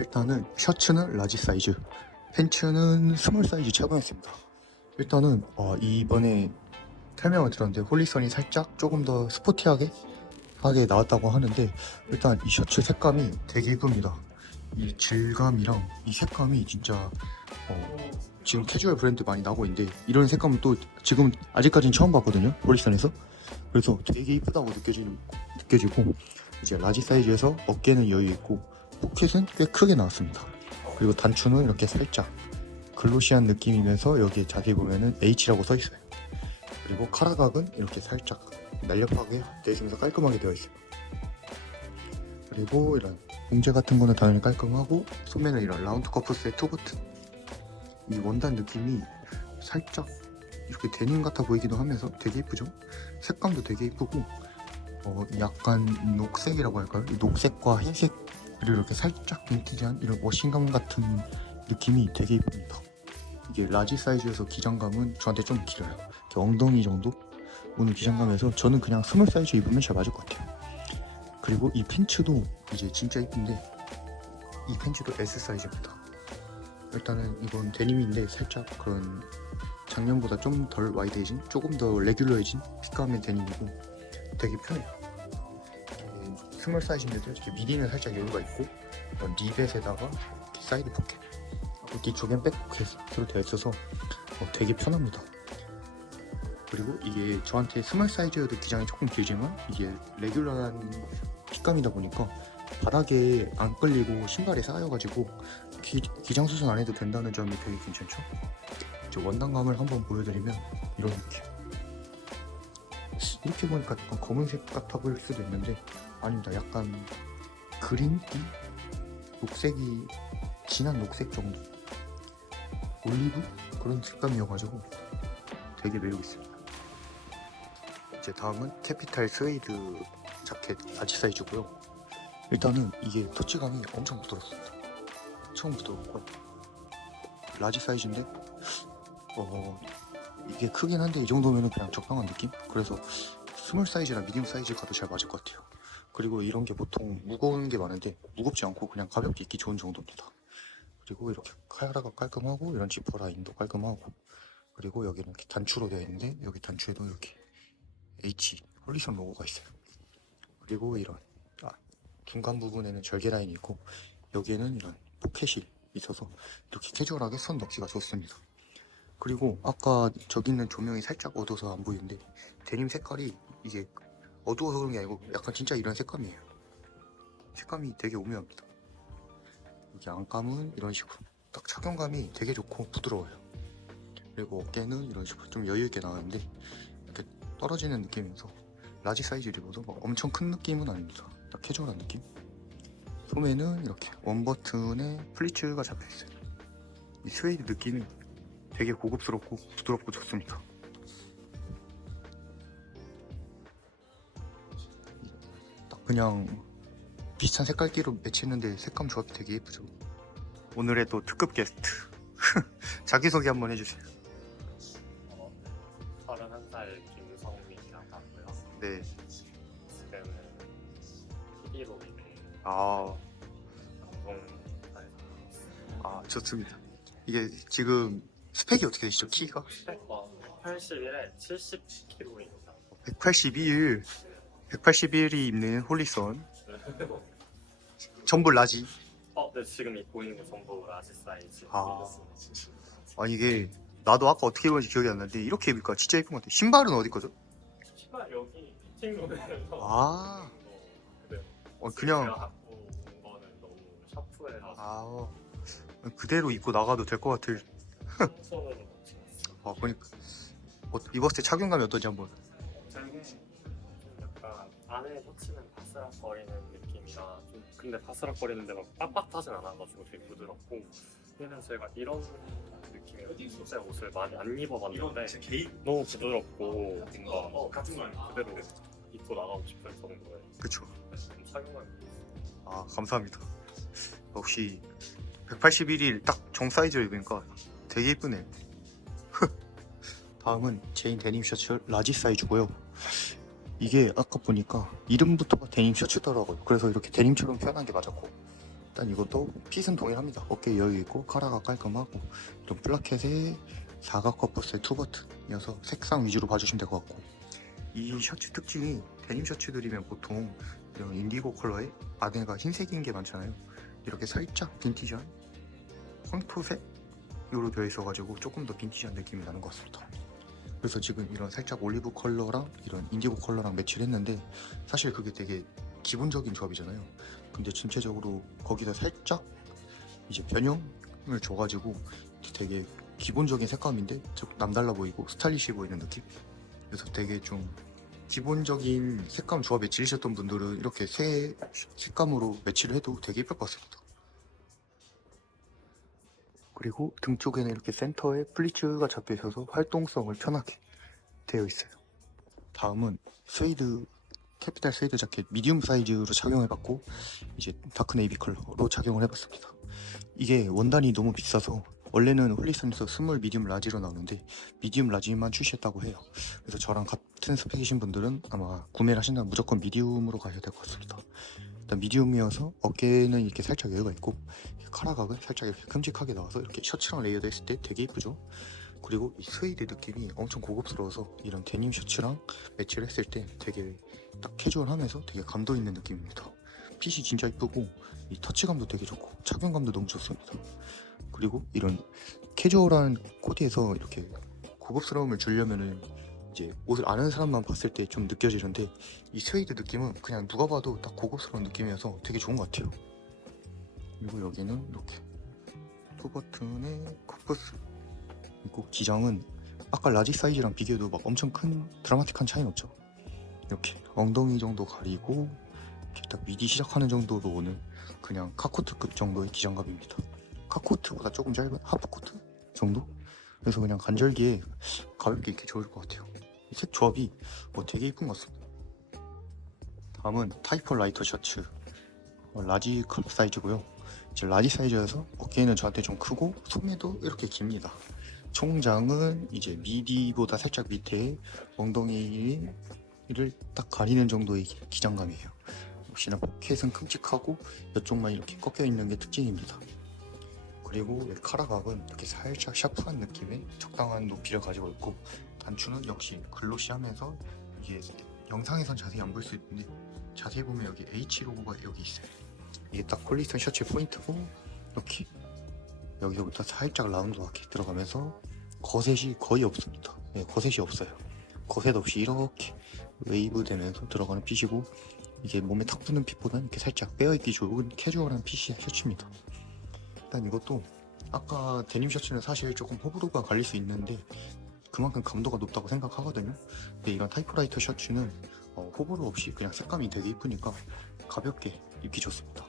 일단은 셔츠는 라지 사이즈, 팬츠는 스몰 사이즈 착용했습니다. 일단은 어, 이번에 설명을 들었는데 홀리선이 살짝 조금 더 스포티하게 하게 나왔다고 하는데 일단 이 셔츠 색감이 되게 이쁩니다. 이 질감이랑 이 색감이 진짜 어, 지금 캐주얼 브랜드 많이 나오고 있는데 이런 색감은 또 지금 아직까지는 처음 봤거든요 홀리선에서 그래서 되게 이쁘다고 느껴지는 느껴지고 이제 라지 사이즈에서 어깨는 여유 있고 포켓은 꽤 크게 나왔습니다. 그리고 단추는 이렇게 살짝 글로시한 느낌이면서 여기에 자세히 보면은 H라고 써 있어요. 그리고 카라각은 이렇게 살짝 날렵하게 되어 있으면서 깔끔하게 되어 있어요. 그리고 이런 봉제 같은 거는 당연히 깔끔하고 소매는 이런 라운드 커프스의 투 버튼. 이 원단 느낌이 살짝 이렇게 데님 같아 보이기도 하면서 되게 이쁘죠? 색감도 되게 이쁘고 어, 약간 녹색이라고 할까요? 이 녹색과 흰색 그리고 이렇게 살짝 빈티지한 이런 워싱감 같은 느낌이 되게 이쁩니다. 이게 라지 사이즈에서 기장감은 저한테 좀 길어요. 이렇게 엉덩이 정도 오는 기장감에서 저는 그냥 스몰 사이즈 입으면 잘 맞을 것 같아요. 그리고 이 팬츠도 이제 진짜 이쁜데 이 팬츠도 S 사이즈입니다. 일단은 이건 데님인데 살짝 그런 작년보다 좀 덜 와이드해진 조금 더 레귤러해진 핏감의 데님이고 되게 편해요. 스몰 사이즈인데도 이렇게 미디는 살짝 여유가 있고 리벳에다가 이렇게 사이드 포켓 그리고 뒤쪽엔 백 포켓으로 되어 있어서 어, 되게 편합니다. 그리고 이게 저한테 스몰 사이즈여도 기장이 조금 길지만 이게 레귤러한 핏감이다 보니까 바닥에 안 끌리고 신발에 쌓여가지고 기, 기장 수선 안 해도 된다는 점이 되게 괜찮죠? 이제 원단감을 한번 보여드리면 이런 느낌. 이렇게 보니까 검은색 같아 보일 수도 있는데 아닙니다. 약간 그린기? 녹색이 진한 녹색 정도. 올리브 그런 색감이어가지고 되게 매력 있습니다. 이제 다음은 캐피탈 스웨이드 자켓 아지 사이즈고요. 일단은 이게 터치감이 엄청 부드럽습니다. 처음 부드럽고 라지 사이즈인데 어 이게 크긴 한데 이 정도면은 그냥 적당한 느낌? 그래서 스몰 사이즈랑 미디움 사이즈 가도 잘 맞을 것 같아요. 그리고 이런 게 보통 무거운 게 많은데 무겁지 않고 그냥 가볍게 입기 좋은 정도입니다. 그리고 이렇게 카라가 깔끔하고 이런 지퍼 라인도 깔끔하고 그리고 여기는 이렇게 단추로 되어 있는데 여기 단추에도 이렇게 H 홀리션 로고가 있어요. 그리고 이런 아, 중간 부분에는 절개 라인이 있고 여기에는 이런 포켓이 있어서 이렇게 캐주얼하게 손 넣기가 좋습니다. 그리고 아까 저기 있는 조명이 살짝 어두워서 안 보이는데 데님 색깔이 이게 어두워서 그런 게 아니고 약간 진짜 이런 색감이에요. 색감이 되게 오묘합니다. 여기 안감은 이런 식으로 딱 착용감이 되게 좋고 부드러워요. 그리고 어깨는 이런 식으로 좀 여유 있게 나왔는데 이렇게 떨어지는 느낌이면서 라지 사이즈 입어도 막 엄청 큰 느낌은 아닙니다. 딱 캐주얼한 느낌. 소매는 이렇게 원 버튼에 플리츠가 잡혀 있어요. 이 스웨이드 느낌이 되게 고급스럽고 부드럽고 좋습니다. 그냥 비슷한 색깔끼로 매치했는데 색감 조합이 되게 예쁘죠. 오늘의 또 특급 게스트 자기소개 한번 해주세요. 어, 31살 김성민이라고 하고요. 네. 지금은 11호기를 아, 방송사에서 하고 있어요. 아 좋습니다. 이게 지금 스펙이 어떻게 되시죠? 키가? 181에 70kg입니다. 181, 181이 입는 홀리선 전부 라지. 어, 네, 지금 입고 있는 거 전부 라지 사이즈. 아. 아 이게 나도 아까 어떻게 입었는지 기억이 안 나는데 이렇게 입으니까 진짜 예쁜 것 같아. 신발은 어디 거죠? 신발 여기 피팅룸에서 아, 어, 그냥 갖고 온 거는 너무 샤프해서 아 그대로 입고 나가도 될 것 같을. 아 그러니까 어, 입었을 때 착용감이 어떤지 한번. 안에 셔츠는 바스락거리는 느낌이라 좀 근데 바스락거리는데 막 빡빡하진 않아가지고 되게 부드럽고 얘는 제가 이런 느낌의 소재 옷을 많이 안 입어봤는데 너무 부드럽고 뭔가 그대로 입고 나가고 싶을 정도의 그쵸. 좀 착용감이 아 감사합니다. 역시 181이 딱 정 사이즈로 입으니까 되게 이쁘네. 다음은 제인 데님 셔츠 라지 사이즈고요. 이게 아까 보니까 이름부터가 데님 셔츠더라고요. 그래서 이렇게 데님처럼 표현한 게 맞았고 일단 이것도 핏은 동일합니다. 어깨 여유 있고 카라가 깔끔하고 이런 플라켓의 사각 커퍼스의 투 버튼이어서 색상 위주로 봐주시면 될 것 같고 이 셔츠 특징이 데님 셔츠들이면 보통 이런 인디고 컬러에 안에가 흰색인 게 많잖아요. 이렇게 살짝 빈티지한 황토색 으로 되어 있어가지고 조금 더 빈티지한 느낌이 나는 것 같습니다. 그래서 지금 이런 살짝 올리브 컬러랑 이런 인디고 컬러랑 매치를 했는데 사실 그게 되게 기본적인 조합이잖아요. 근데 전체적으로 거기다 살짝 이제 변형을 줘가지고 되게 기본적인 색감인데 좀 남달라 보이고 스타일리시 보이는 느낌? 그래서 되게 좀 기본적인 색감 조합에 질리셨던 분들은 이렇게 새 색감으로 매치를 해도 되게 예쁠 것 같습니다. 그리고 등 쪽에는 이렇게 센터에 플리츠가 잡혀 있어서 활동성을 편하게 되어 있어요. 다음은 스웨이드 캐피탈 스웨이드 자켓 미디움 사이즈로 착용해봤고 이제 다크 네이비 컬러로 착용을 해봤습니다. 이게 원단이 너무 비싸서 원래는 홀리선에서 스몰 미디움 라지로 나오는데 미디움 라지만 출시했다고 해요. 그래서 저랑 같은 스펙이신 분들은 아마 구매를 하신다면 무조건 미디움으로 가셔야 될 것 같습니다. 일단 미디움이어서 어깨는 이렇게 살짝 여유가 있고 카라각은 살짝 이렇게 큼직하게 나와서 이렇게 셔츠랑 레이어드 했을 때 되게 이쁘죠. 그리고 이 스웨이드 느낌이 엄청 고급스러워서 이런 데님 셔츠랑 매치를 했을 때 되게 딱 캐주얼하면서 되게 감도 있는 느낌입니다. 핏이 진짜 이쁘고 이 터치감도 되게 좋고 착용감도 너무 좋습니다. 그리고 이런 캐주얼한 코디에서 이렇게 고급스러움을 주려면은 이제 옷을 아는 사람만 봤을 때 좀 느껴지는데 이 스웨이드 느낌은 그냥 누가 봐도 딱 고급스러운 느낌이어서 되게 좋은 것 같아요. 그리고 여기는 이렇게 투 버튼의 커프스 그리고 기장은 아까 라지 사이즈랑 비교해도 막 엄청 큰 드라마틱한 차이는 없죠. 이렇게 엉덩이 정도 가리고 이렇게 딱 미디 시작하는 정도로 오는 그냥 카코트급 정도의 기장감입니다. 카코트보다 조금 짧은 하프코트 정도? 그래서 그냥 간절기에 가볍게 입기 좋을 것 같아요. 이색 조합이 뭐 되게 이쁜 것 같습니다. 다음은 타이퍼 라이터 셔츠 어, 라지 컬 사이즈고요. 이제 라지 사이즈여서 어깨는 저한테 좀 크고 소매도 이렇게 깁니다. 총장은 이제 미디보다 살짝 밑에 엉덩이를 딱 가리는 정도의 기- 기장감이에요. 역시나 포켓은 큼직하고 이쪽만 이렇게 꺾여 있는 게 특징입니다. 그리고 이 카라각은 이렇게 살짝 샤프한 느낌의 적당한 높이를 가지고 있고 단추는 역시 글로시하면서 이게 영상에선 자세히 안 볼 수 있는데 자세히 보면 여기 H 로고가 여기 있어요. 이게 딱 콜리스턴 셔츠의 포인트고 이렇게 여기서부터 살짝 라운드하게 들어가면서 거셋이 거의 없습니다. 네, 거셋이 없어요. 거셋 없이 이렇게 웨이브 되면서 들어가는 핏이고 이게 몸에 탁 붙는 핏보다는 이렇게 살짝 빼어있기 좋은 캐주얼한 핏이 셔츠입니다. 일단 이것도 아까 데님 셔츠는 사실 조금 호불호가 갈릴 수 있는데 그만큼 감도가 높다고 생각하거든요. 근데 이런 타이프라이터 셔츠는 어, 호불호 없이 그냥 색감이 되게 이쁘니까 가볍게 입기 좋습니다.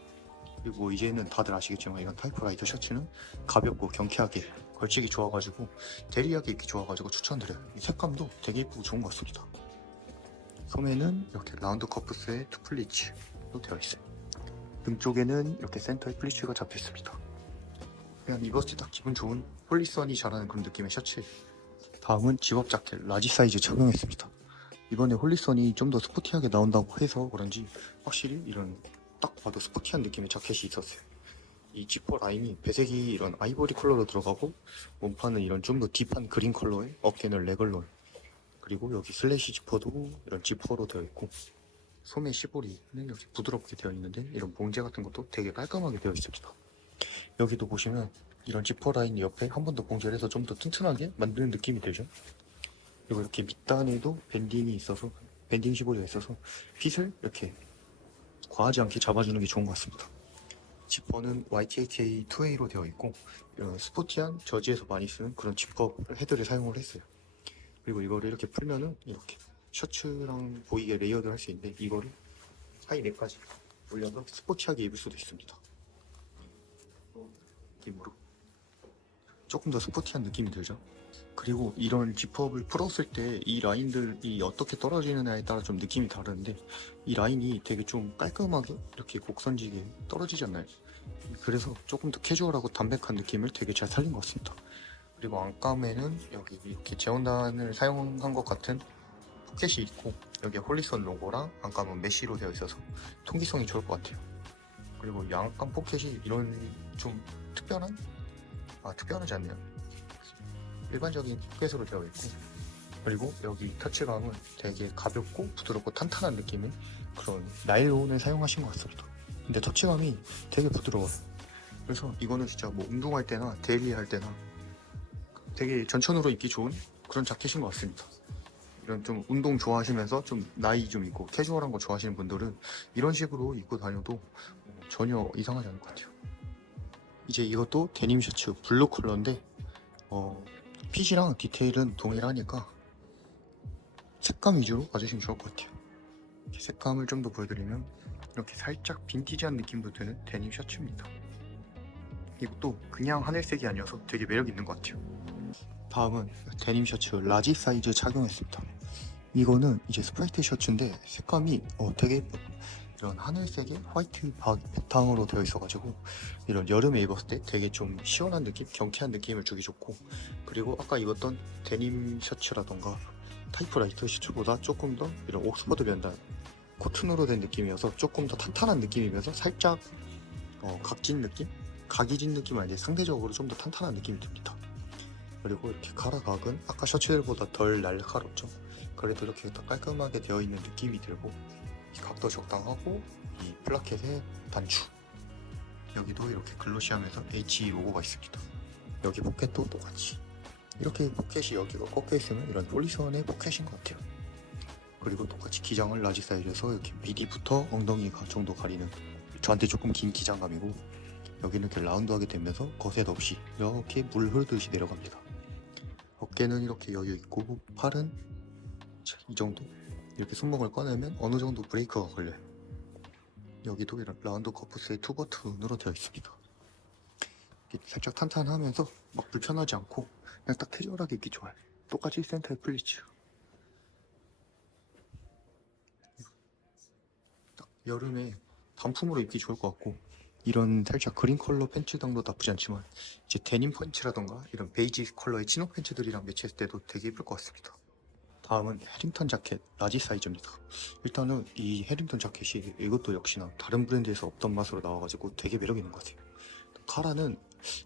그리고 이제는 다들 아시겠지만 이런 타이프라이터 셔츠는 가볍고 경쾌하게 걸치기 좋아가지고 대리하게 입기 좋아가지고 추천드려요. 이 색감도 되게 이쁘고 좋은 것 같습니다. 소매는 이렇게 라운드 커프스의 투플리츠로 되어 있어요. 등 쪽에는 이렇게 센터에 플리츠가 잡혀 있습니다. 그냥 입었을 때 딱 기분 좋은 폴리선이 잘하는 그런 느낌의 셔츠. 다음은 집업 자켓 라지 사이즈 착용했습니다. 이번에 홀리선이 좀 더 스포티하게 나온다고 해서 그런지 확실히 이런 딱 봐도 스포티한 느낌의 자켓이 있었어요. 이 지퍼 라인이 배색이 이런 아이보리 컬러로 들어가고 몸판은 이런 좀 더 딥한 그린 컬러에 어깨는 레글론 그리고 여기 슬래시 지퍼도 이런 지퍼로 되어 있고 소매 시보리는 이렇게 부드럽게 되어 있는데 이런 봉제 같은 것도 되게 깔끔하게 되어 있습니다. 여기도 보시면 이런 지퍼 라인 옆에 한 번 더 봉제를 해서 좀 더 튼튼하게 만드는 느낌이 들죠. 그리고 이렇게 밑단에도 밴딩이 있어서 밴딩 시보리가 있어서 핏을 이렇게 과하지 않게 잡아주는 게 좋은 것 같습니다. 지퍼는 YTAK 2A로 되어 있고 이런 스포티한 저지에서 많이 쓰는 그런 지퍼 헤드를 사용을 했어요. 그리고 이거를 이렇게 풀면은 이렇게 셔츠랑 보이게 레이어드 할수 있는데 이거를 하이넥까지 올려서 스포티하게 입을 수도 있습니다. 느낌으로 조금 더 스포티한 느낌이 들죠. 그리고 이런 지퍼를 풀었을 때 이 라인들이 어떻게 떨어지느냐에 따라 좀 느낌이 다른데 이 라인이 되게 좀 깔끔하게 이렇게 곡선지게 떨어지지 않나요? 그래서 조금 더 캐주얼하고 담백한 느낌을 되게 잘 살린 것 같습니다. 그리고 안감에는 여기 이렇게 재원단을 사용한 것 같은 포켓이 있고 여기에 홀리선 로고랑 안감은 메쉬로 되어 있어서 통기성이 좋을 것 같아요. 그리고 양감 포켓이 이런 좀 특별한 아 특별하지 않네요 일반적인 포켓으로 되어 있고 그리고 여기 터치감은 되게 가볍고 부드럽고 탄탄한 느낌의 그런 나일론을 사용하신 것 같습니다. 근데 터치감이 되게 부드러워요. 그래서 이거는 진짜 뭐 운동할 때나 데일리할 때나 되게 전천후로 입기 좋은 그런 자켓인 것 같습니다. 이런 좀 운동 좋아하시면서 좀 나이 좀 있고 캐주얼한 거 좋아하시는 분들은 이런 식으로 입고 다녀도 전혀 이상하지 않을 것 같아요. 이제 이것도 데님 셔츠 블루 컬러인데 어, 핏이랑 디테일은 동일하니까 색감 위주로 봐주시면 좋을 것 같아요. 색감을 좀 더 보여드리면 이렇게 살짝 빈티지한 느낌도 드는 데님 셔츠입니다. 이것도 그냥 하늘색이 아니어서 되게 매력 있는 것 같아요. 다음은 데님 셔츠 라지 사이즈 착용했습니다. 이거는 이제 스프라이트 셔츠인데 색감이 어, 되게. 이런 하늘색의 화이트 바, 바탕으로 되어 있어가지고 이런 여름에 입었을 때 되게 좀 시원한 느낌, 경쾌한 느낌을 주기 좋고 그리고 아까 입었던 데님 셔츠라던가 타이프라이트 셔츠보다 조금 더 이런 옥스퍼드 면단 코튼으로 된 느낌이어서 조금 더 탄탄한 느낌이면서 살짝 어, 각진 느낌? 각이 진 느낌은 아닌데 상대적으로 좀 더 탄탄한 느낌이 듭니다. 그리고 이렇게 카라각은 아까 셔츠들보다 덜 날카롭죠. 그래도 이렇게 더 깔끔하게 되어 있는 느낌이 들고 이 각도 적당하고 이 플라켓의 단추 여기도 이렇게 글로시하면서 H 로고가 있습니다. 여기 포켓도 똑같이 이렇게 포켓이 여기가 꺾여 있으면 이런 폴리선의 포켓인 것 같아요. 그리고 똑같이 기장을 라지 사이즈에서 이렇게 미디부터 엉덩이가 정도 가리는 저한테 조금 긴 기장감이고 여기는 이렇게 라운드하게 되면서 거셋 없이 이렇게 물 흐르듯이 내려갑니다. 어깨는 이렇게 여유 있고 팔은 자, 이 정도 이렇게 손목을 꺼내면 어느 정도 브레이크가 걸려요. 여기도 이런 라운드 커프스의 투 버튼으로 되어 있습니다. 살짝 탄탄하면서 막 불편하지 않고 그냥 딱 캐주얼하게 입기 좋아요. 똑같이 센터에 플리츠. 딱 여름에 단품으로 입기 좋을 것 같고 이런 살짝 그린 컬러 팬츠당도 나쁘지 않지만 이제 데님 팬츠라던가 이런 베이지 컬러의 치노 팬츠들이랑 매치했을 때도 되게 예쁠 것 같습니다. 다음은 해링턴 자켓 라지 사이즈입니다. 일단은 이 해링턴 자켓이 이것도 역시나 다른 브랜드에서 없던 맛으로 나와가지고 되게 매력 있는 것 같아요. 카라는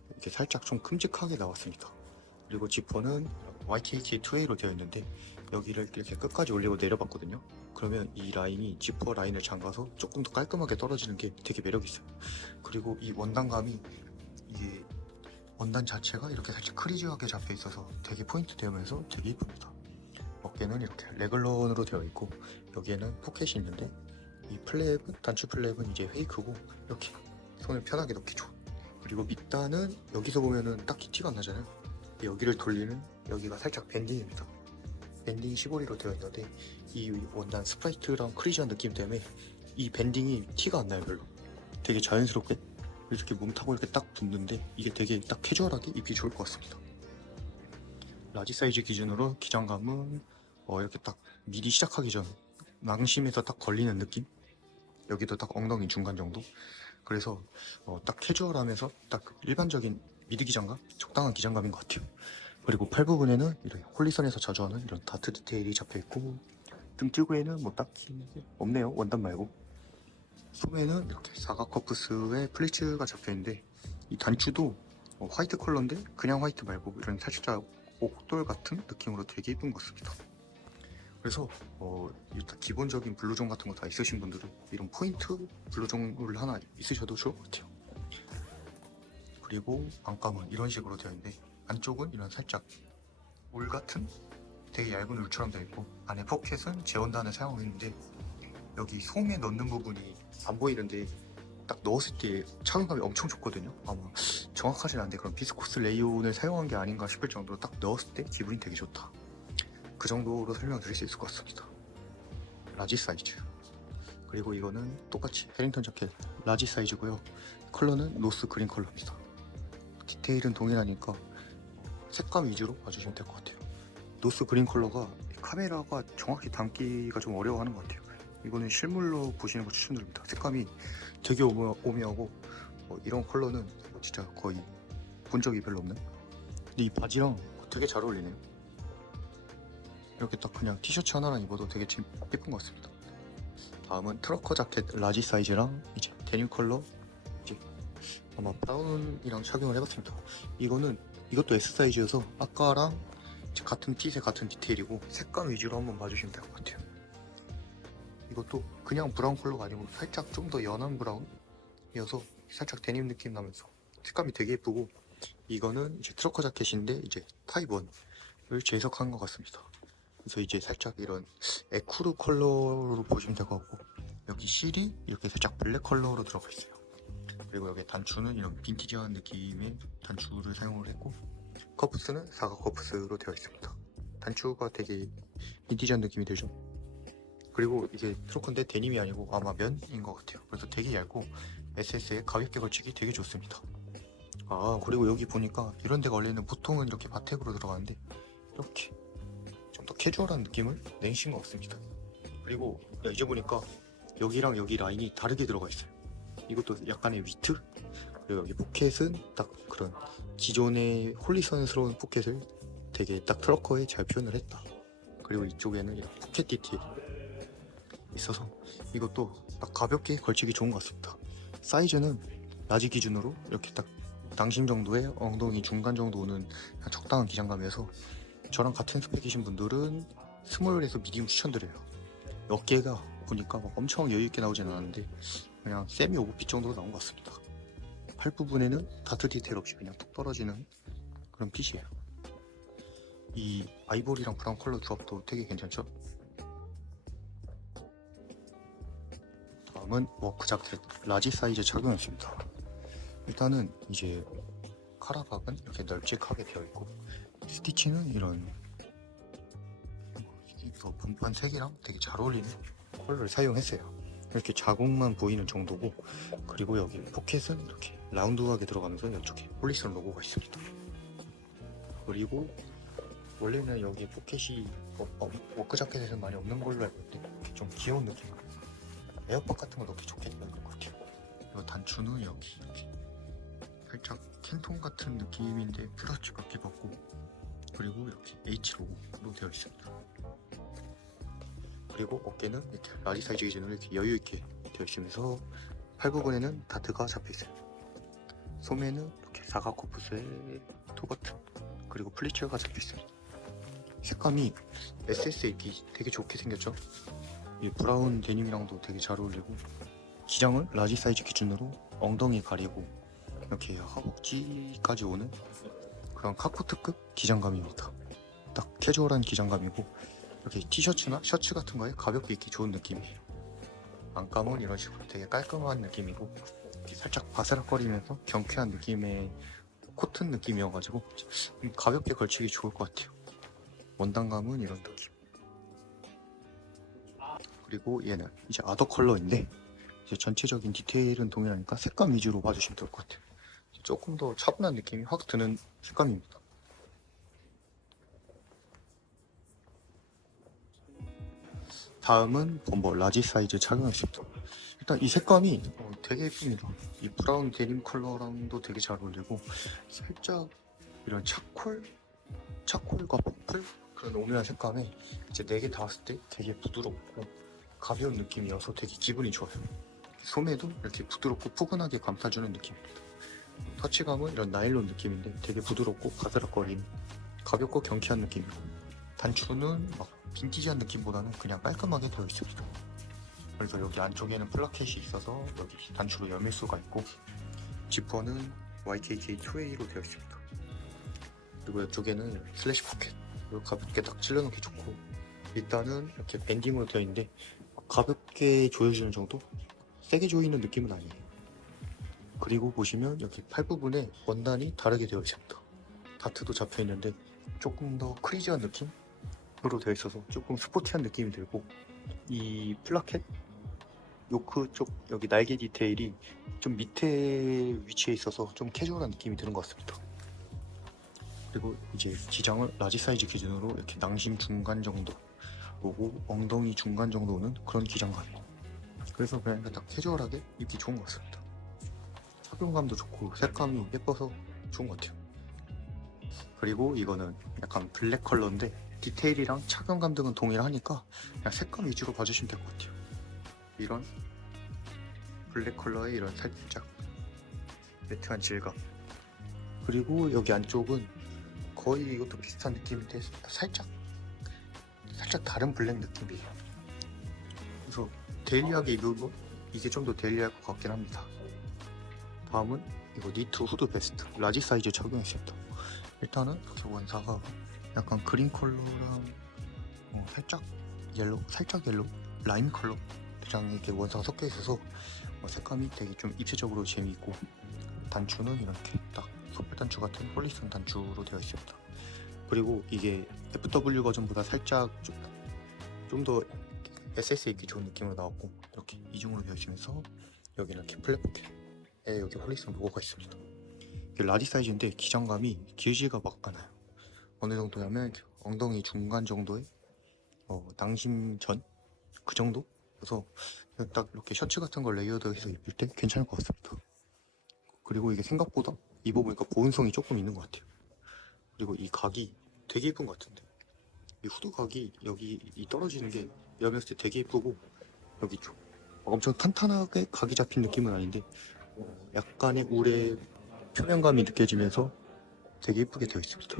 이렇게 살짝 좀 큼직하게 나왔습니다. 그리고 지퍼는 YKK2A로 되어 있는데 여기를 이렇게 끝까지 올리고 내려봤거든요. 그러면 이 라인이 지퍼 라인을 잠가서 조금 더 깔끔하게 떨어지는 게 되게 매력 있어요. 그리고 이 원단감이 이게 원단 자체가 이렇게 살짝 크리즈하게 잡혀 있어서 되게 포인트 되면서 되게 이쁩니다. 어깨는 이렇게 레글런으로 되어 있고 여기에는 포켓이 있는데 이 플랩은 단추 플랩은 이제 페이크고 이렇게 손을 편하게 넣기 좋은 그리고 밑단은 여기서 보면은 딱히 티가 안 나잖아요. 여기를 돌리는 여기가 살짝 밴딩입니다. 밴딩이 시보리로 되어 있는데 이 원단 스프라이트랑 크리즈한 느낌 때문에 이 밴딩이 티가 안 나요 별로. 되게 자연스럽게 이렇게 몸 타고 이렇게 딱 붙는데 이게 되게 딱 캐주얼하게 입기 좋을 것 같습니다. 라지 사이즈 기준으로 기장감은 어, 이렇게 딱 미리 시작하기 전 낭심에서 딱 걸리는 느낌? 여기도 딱 엉덩이 중간 정도? 그래서 어, 딱 캐주얼하면서 딱 일반적인 미드 기장감? 적당한 기장감인 것 같아요. 그리고 팔 부분에는 이런 홀리선에서 자주 하는 이런 다트 디테일이 잡혀 있고 등티구에는 뭐 딱히 없네요. 원단 말고. 소매는 이렇게 사각 커프스에 플리츠가 잡혀 있는데 이 단추도 어, 화이트 컬러인데 그냥 화이트 말고 이런 살짝 옥돌 같은 느낌으로 되게 예쁜 것 같습니다. 그래서 어, 일단 기본적인 블루종 같은 거 다 있으신 분들은 이런 포인트 블루종을 하나 있으셔도 좋을 것 같아요. 그리고 안감은 이런 식으로 되어 있는데 안쪽은 이런 살짝 울 같은 되게 얇은 울처럼 되어 있고 안에 포켓은 제원단을 사용했는데 여기 소매 넣는 부분이 안 보이는데 딱 넣었을 때 착용감이 엄청 좋거든요. 아마 정확하진 않은데 그런 비스코스 레이온을 사용한 게 아닌가 싶을 정도로 딱 넣었을 때 기분이 되게 좋다. 그 정도로 설명드릴 수 있을 것 같습니다. 라지 사이즈. 그리고 이거는 똑같이 해링턴 자켓 라지 사이즈고요. 컬러는 노스 그린 컬러입니다. 디테일은 동일하니까 색감 위주로 봐주시면 될 것 같아요. 노스 그린 컬러가 카메라가 정확히 담기가 좀 어려워하는 것 같아요. 이거는 실물로 보시는 거 추천드립니다. 색감이 되게 오묘, 오묘하고 어, 이런 컬러는 진짜 거의 본 적이 별로 없는. 근데 이 바지랑 되게 잘 어울리네요. 이렇게 딱 그냥 티셔츠 하나랑 입어도 되게 재- 예쁜 것 같습니다. 다음은 트러커 자켓 라지 사이즈랑 이제 데님 컬러 아마 브라운이랑 착용을 해봤습니다. 이거는 이것도 S 사이즈여서 아까랑 이제 같은 핏의 같은 디테일이고 색감 위주로 한번 봐주시면 될 것 같아요. 이것도 그냥 브라운 컬러가 아니고 살짝 좀 더 연한 브라운이어서 살짝 데님 느낌 나면서 색감이 되게 예쁘고 이거는 이제 트러커 자켓인데 이제 타입 1을 재해석한 것 같습니다. 그래서 이제 살짝 이런 에쿠르 컬러로 보시면 될 것 같고 여기 실이 이렇게 살짝 블랙 컬러로 들어가 있어요. 그리고 여기 단추는 이런 빈티지한 느낌의 단추를 사용을 했고 커프스는 사각 커프스로 되어 있습니다. 단추가 되게 빈티지한 느낌이 들죠. 그리고 이게 트로커인데 데님이 아니고 아마 면인 것 같아요. 그래서 되게 얇고 SS에 가볍게 걸치기 되게 좋습니다. 아 그리고 여기 보니까 이런 데가 원래는 보통은 이렇게 바텍으로 들어가는데 이렇게 좀더 캐주얼한 느낌을 내신 것 같습니다. 그리고 야, 이제 보니까 여기랑 여기 라인이 다르게 들어가 있어요. 이것도 약간의 위트 그리고 여기 포켓은 딱 그런 기존의 홀리선스러운 포켓을 되게 딱 트러커에 잘 표현을 했다. 그리고 이쪽에는 이런 포켓 디테일이 있어서 이것도 딱 가볍게 걸치기 좋은 것 같습니다. 사이즈는 라지 기준으로 이렇게 딱 당심 정도의 엉덩이 중간 정도 오는 적당한 기장감이어서 저랑 같은 스펙이신 분들은 스몰에서 미디움 추천드려요. 어깨가 보니까 막 엄청 여유있게 나오진 않았는데 그냥 세미 오버핏 정도로 나온 것 같습니다. 팔 부분에는 다트 디테일 없이 그냥 툭 떨어지는 그런 핏이에요. 이 아이보리랑 브라운 컬러 조합도 되게 괜찮죠? 다음은 워크 자켓 라지 사이즈 착용했습니다. 일단은 이제 카라박은 이렇게 널찍하게 되어 있고 스티치는 이런 이거 본판 색이랑 되게 잘 어울리는 컬러를 사용했어요. 이렇게 자국만 보이는 정도고 그리고 여기 포켓은 이렇게 라운드하게 들어가면서 이쪽에 홀리슨 로고가 있습니다. 그리고 원래는 여기 포켓이 어, 어, 워크 자켓에서 많이 없는 걸로 알고 있는데 이렇게 좀 귀여운 느낌 에어팟 같은 거 넣기 것 같아요. 그리고 단추는 여기 이렇게 살짝 캔통 같은 느낌인데 프라치 같기도 하고 그리고 여기 H 로고로 되어 있습니다. 그리고 어깨는 이렇게 라지 사이즈 기준으로 이렇게 여유 있게 되어 있으면서 팔 부분에는 다트가 잡혀 있어요. 소매는 이렇게 사각 코프스의 토거트 그리고 플리츠가 잡혀 있습니다. 색감이 SSAP 되게 좋게 생겼죠? 이 브라운 데님이랑도 되게 잘 어울리고 기장을 라지 사이즈 기준으로 엉덩이 가리고 이렇게 허벅지까지 오는 그런 카코트급 기장감입니다. 딱 캐주얼한 기장감이고 이렇게 티셔츠나 셔츠 같은 거에 가볍게 입기 좋은 느낌이에요. 안감은 이런 식으로 되게 깔끔한 느낌이고 살짝 바스락거리면서 경쾌한 느낌의 코튼 느낌이어가지고 좀 가볍게 걸치기 좋을 것 같아요. 원단감은 이런 느낌. 그리고 얘는 이제 아더 컬러인데 이제 전체적인 디테일은 동일하니까 색감 위주로 봐주시면 될 것 같아요. 조금 더 차분한 느낌이 확 드는 색감입니다. 다음은 범버 라지 사이즈 착용했습니다. 일단 이 색감이 어, 되게 예쁩니다. 이 브라운 데님 컬러랑도 되게 잘 어울리고 살짝 이런 차콜, 차콜과 퍼플 그런 오묘한 색감에 이제 네개 닿았을 때 되게 부드럽고 가벼운 느낌이어서 되게 기분이 좋아요. 소매도 이렇게 부드럽고 포근하게 감싸주는 느낌입니다. 터치감은 이런 나일론 느낌인데 되게 부드럽고 바스락거리는 가볍고 경쾌한 느낌이고 단추는 막 빈티지한 느낌보다는 그냥 깔끔하게 되어 있습니다. 그래서 여기 안쪽에는 플라켓이 있어서 여기 단추로 여밀 수가 있고 지퍼는 YKK2A로 되어 있습니다. 그리고 이쪽에는 슬래시 포켓 이거 가볍게 딱 찔러놓기 좋고 일단은 이렇게 밴딩으로 되어 있는데 가볍게 조여주는 정도? 세게 조이는 느낌은 아니에요. 그리고 보시면 여기 팔 부분에 원단이 다르게 되어 있습니다. 다트도 잡혀 있는데 조금 더 크리지한 느낌으로 되어 있어서 조금 스포티한 느낌이 들고 이 플라켓 요크 쪽 여기 날개 디테일이 좀 밑에 위치해 있어서 좀 캐주얼한 느낌이 드는 것 같습니다. 그리고 이제 기장을 라지 사이즈 기준으로 이렇게 낭심 중간 정도 오고 엉덩이 중간 정도 오는 그런 기장감이에요. 그래서 그냥 딱 캐주얼하게 입기 좋은 것 같습니다. 착용감도 좋고 색감이 예뻐서 좋은 것 같아요. 그리고 이거는 약간 블랙 컬러인데 디테일이랑 착용감 등은 동일하니까 그냥 색감 위주로 봐주시면 될 것 같아요. 이런 블랙 컬러의 이런 살짝 매트한 질감 그리고 여기 안쪽은 거의 이것도 비슷한 느낌인데 살짝 살짝 다른 블랙 느낌이에요 그래서 데일리하게 입으면 이게 좀 더 데일리할 것 같긴 합니다 다음은 이거 니트 후드 베스트 라지 사이즈 착용했습니다 일단은 이렇게 원사가 약간 그린 컬러랑 어, 살짝 옐로우 살짝 옐로우 라임 컬러 대장 이렇게 원사가 섞여 있어서 어, 색감이 되게 좀 입체적으로 재미있고 단추는 이렇게 딱 소풀 단추 같은 폴리스톤 단추로 되어 있습니다. 그리고 이게 FW 버전보다 살짝 좀더 SS 있기 좋은 느낌으로 나왔고 이렇게 이중으로 되어 있으면서 여기는 이렇게 플랫 포켓 에 여기 폴리스톤 로고가 있습니다. 라지 사이즈인데 기장감이 길지가 막 않아요. 어느 정도냐면 엉덩이 중간 정도의 어, 낭심 전 그 정도? 그래서 딱 이렇게 셔츠 같은 걸 레이어드해서 입을 때 괜찮을 것 같습니다. 그리고 이게 생각보다 입어보니까 보온성이 조금 있는 것 같아요. 그리고 이 각이 되게 예쁜 것 같은데 이 후드 각이 여기 이 떨어지는 게 여면서 되게 예쁘고 여기 좀 엄청 탄탄하게 각이 잡힌 느낌은 아닌데 어, 약간의 울의 표면감이 느껴지면서 되게 예쁘게 되어 있습니다.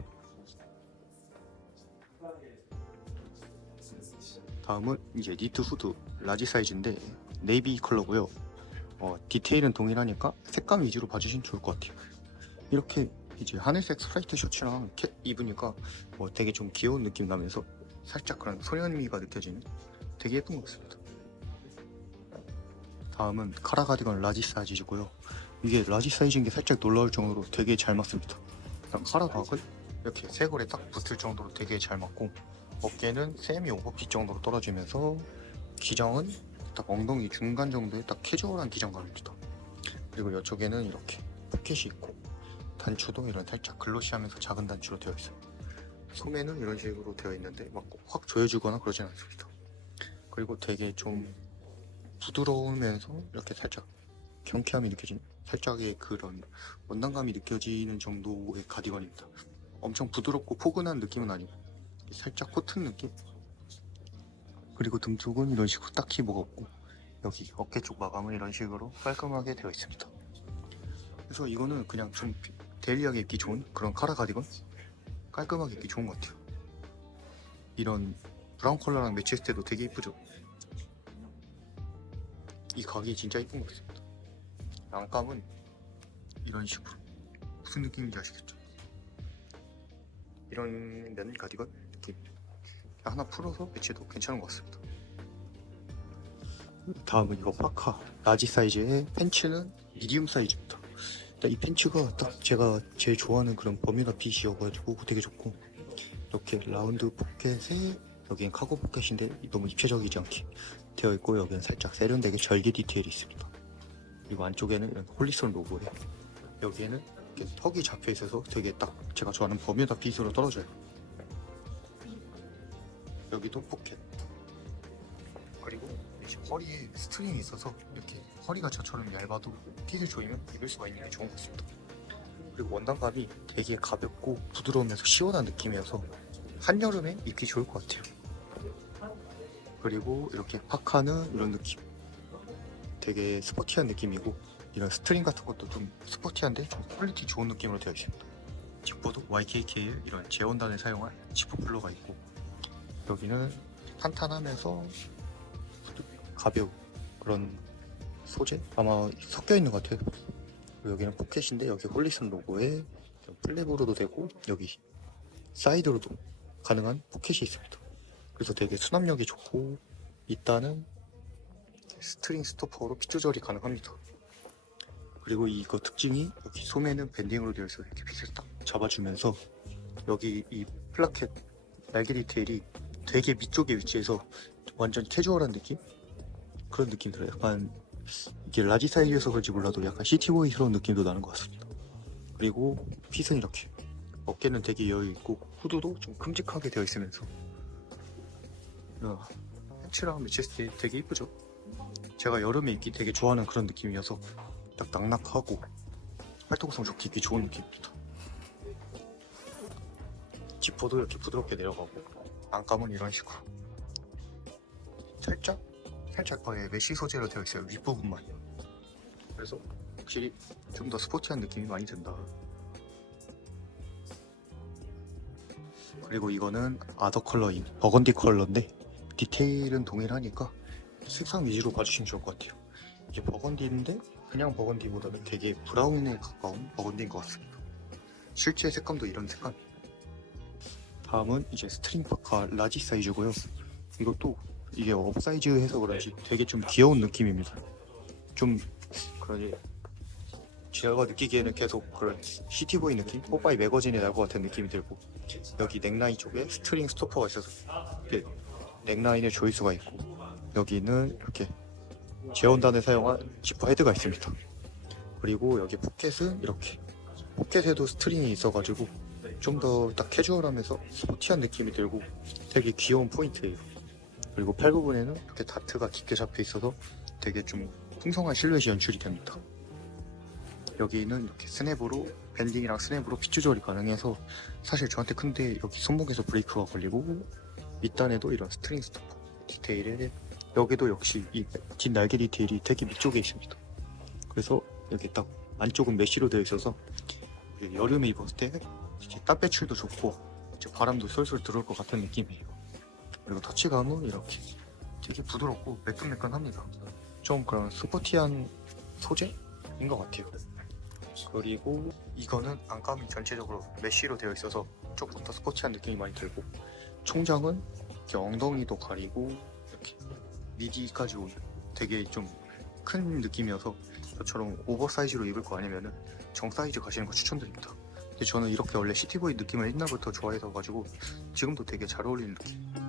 다음은 이제 니트 후드 라지 사이즈인데 네이비 컬러고요. 어, 디테일은 동일하니까 색감 위주로 봐주시면 좋을 것 같아요. 이렇게 이제 하늘색 스트라이트 셔츠랑 캡 입으니까 뭐 되게 좀 귀여운 느낌 나면서 살짝 그런 소년미가 느껴지는 되게 예쁜 것 같습니다. 다음은 카라 가디건 라지 사이즈고요. 이게 라지 사이즈인 게 살짝 놀라울 정도로 되게 잘 맞습니다. 일단 카라 각을 이렇게 쇄골에 딱 붙을 정도로 되게 잘 맞고 어깨는 세미 오버핏 정도로 떨어지면서 기장은 딱 엉덩이 중간 정도의 딱 캐주얼한 기장감입니다. 그리고 이쪽에는 이렇게 포켓이 있고 단추도 이런 살짝 글로시하면서 작은 단추로 되어 있어요. 소매는 이런 식으로 되어 있는데 막 확 조여주거나 그러진 않습니다. 그리고 되게 좀 부드러우면서 이렇게 살짝 경쾌함이 느껴지는 살짝의 그런 원단감이 느껴지는 정도의 가디건입니다. 엄청 부드럽고 포근한 느낌은 아니고 살짝 코튼 느낌? 그리고 등 쪽은 이런 식으로 딱히 뭐가 없고 여기 어깨 쪽 마감은 이런 식으로 깔끔하게 되어 있습니다. 그래서 이거는 그냥 좀 데일리하게 입기 좋은 그런 카라 가디건? 깔끔하게 입기 좋은 것 같아요. 이런 브라운 컬러랑 매치했을 때도 되게 이쁘죠? 이 가게 진짜 이쁜 것 같습니다. 양감은 이런 식으로 무슨 느낌인지 아시겠죠? 이런 면 가디건 느낌 하나 풀어서 매치해도 괜찮은 것 같습니다. 다음은 이거 파카 라지 사이즈의 팬츠는 미디움 사이즈입니다. 이 팬츠가 딱 제가 제일 좋아하는 그런 버뮤다 핏이어가지고 되게 좋고 이렇게 라운드 포켓에 여기는 카고 포켓인데 너무 입체적이지 않게 되어 있고 여기는 살짝 세련되게 절개 디테일이 있습니다. 그리고 안쪽에는 이런 홀리선 로고에 여기에는 이렇게 턱이 잡혀 있어서 되게 딱 제가 좋아하는 버뮤다 핏으로 떨어져요. 여기도 포켓. 그리고 허리에 스트링이 있어서 이렇게 허리가 저처럼 얇아도 핏을 조이면 입을 수가 있는 게 좋은 것 같습니다. 그리고 원단감이 되게 가볍고 부드러우면서 시원한 느낌이어서 한여름에 입기 좋을 것 같아요. 그리고 이렇게 파카는 이런 느낌. 되게 스포티한 느낌이고 이런 스트링 같은 것도 좀 스포티한데 좀 퀄리티 좋은 느낌으로 되어 있습니다. 지퍼도 YKK의 이런 재원단을 사용한 지퍼 플러가 있고 여기는 탄탄하면서 가벼운 그런 소재? 아마 섞여 있는 것 같아요. 여기는 포켓인데 여기 홀리슨 로고에 플랩으로도 되고 여기 사이드로도 가능한 포켓이 있습니다. 그래서 되게 수납력이 좋고 일단은 스트링 스토퍼로 핏 조절이 가능합니다. 그리고 이거 특징이 여기 소매는 밴딩으로 되어 있어 이렇게 핏을 딱 잡아주면서 여기 이 플라켓 날개 디테일이 되게 밑쪽에 위치해서 완전 캐주얼한 느낌? 그런 느낌 들어요. 약간 이게 라지 사이즈여서 그런지 몰라도 약간 시티보이스러운 느낌도 나는 것 같습니다. 그리고 핏은 이렇게 어깨는 되게 여유 있고 후드도 좀 큼직하게 되어 있으면서 야, 팬츠랑 매치했을 때 되게 이쁘죠? 제가 여름에 입기 되게 좋아하는 그런 느낌이어서 딱 낙낙하고 활동성 좋게 입기 좋은 느낌입니다. 지퍼도 이렇게 부드럽게 내려가고 안감은 이런 식으로 살짝 살짝 거의 메쉬 소재로 되어 있어요 윗부분만 그래서 확실히 좀 더 스포티한 느낌이 많이 든다. 그리고 이거는 아더 컬러인 버건디 컬러인데 디테일은 동일하니까 색상 위주로 봐주시면 좋을 것 같아요. 이게 버건디인데 그냥 버건디보다는 되게 브라운에 가까운 버건디인 것 같습니다. 실제 색감도 이런 색감이에요. 다음은 이제 스트링 파카 라지 사이즈고요. 이것도 이게 업사이즈 해서 그런지 되게 좀 귀여운 느낌입니다. 좀 그러니 제가 느끼기에는 계속 그런 시티보이 느낌? 뽀빠이 매거진에 날것 같은 느낌이 들고 여기 넥라인 쪽에 스트링 스토퍼가 있어서 이렇게 넥라인에 조이수가 있고 여기는 이렇게 제원단에 사용한 지퍼 헤드가 있습니다. 그리고 여기 포켓은 이렇게 포켓에도 스트링이 있어가지고 좀 더 딱 캐주얼하면서 스포티한 느낌이 들고 되게 귀여운 포인트예요. 그리고 팔 부분에는 이렇게 다트가 깊게 잡혀 있어서 되게 좀 풍성한 실루엣이 연출이 됩니다. 여기는 이렇게 스냅으로 밴딩이랑 스냅으로 핏 조절이 가능해서 사실 저한테 큰데 여기 손목에서 브레이크가 걸리고 밑단에도 이런 스트링 스토퍼 디테일에 여기도 역시 이 뒷날개 디테일이 되게 밑쪽에 있습니다. 그래서 여기 딱 안쪽은 메쉬로 되어 있어서 여름에 입었을 때땀 배출도 좋고 바람도 솔솔 들어올 것 같은 느낌이에요. 그리고 터치감은 이렇게 되게 부드럽고 매끈매끈합니다. 좀 그런 스포티한 소재인 것 같아요. 그리고 이거는 안감이 전체적으로 메쉬로 되어 있어서 조금 더 스포티한 느낌이 많이 들고 총장은 이렇게 엉덩이도 가리고 이렇게 미디까지 오는 되게 좀 큰 느낌이어서 저처럼 오버사이즈로 입을 거 아니면은 정 사이즈 가시는 거 추천드립니다. 근데 저는 이렇게 원래 시티보이 느낌을 옛날부터 좋아해서 가지고 지금도 되게 잘 어울리는 느낌.